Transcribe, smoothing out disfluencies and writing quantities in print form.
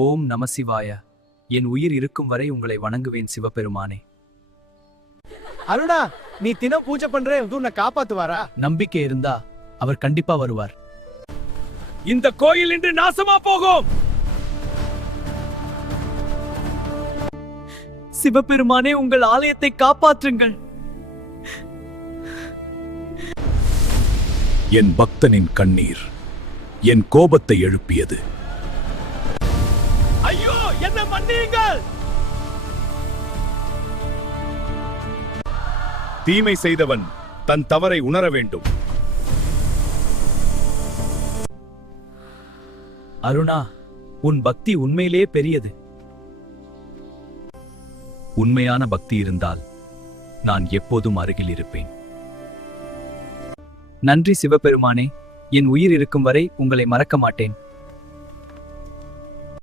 ஓம் நம சிவாய. என் உயிர் இருக்கும் வரை உங்களை வணங்குவேன் சிவபெருமானே. அருணா, நீ தினம் பூஜை பண்ற உன்னை காப்பாத்துவாரா? நம்பிக்கை இருந்தா அவர் கண்டிப்பா வருவார். இந்த கோயில் இன்று நாசமா போகும். சிவபெருமானே, உங்கள் ஆலயத்தை காப்பாற்றுங்கள். என் பக்தனின் கண்ணீர் என் கோபத்தை எழுப்பியது. ஐயோ, என்ன மன்னியுங்கள். தீமை செய்தவன் தன் தவறை உணர வேண்டும். அருணா, உன் பக்தி உண்மையிலே பெரியது. உண்மையான பக்தி இருந்தால் நான் எப்போதும் அருகில் இருப்பேன். நன்றி சிவபெருமானே, என் உயிர் இருக்கும் வரை உங்களை மறக்க மாட்டேன்.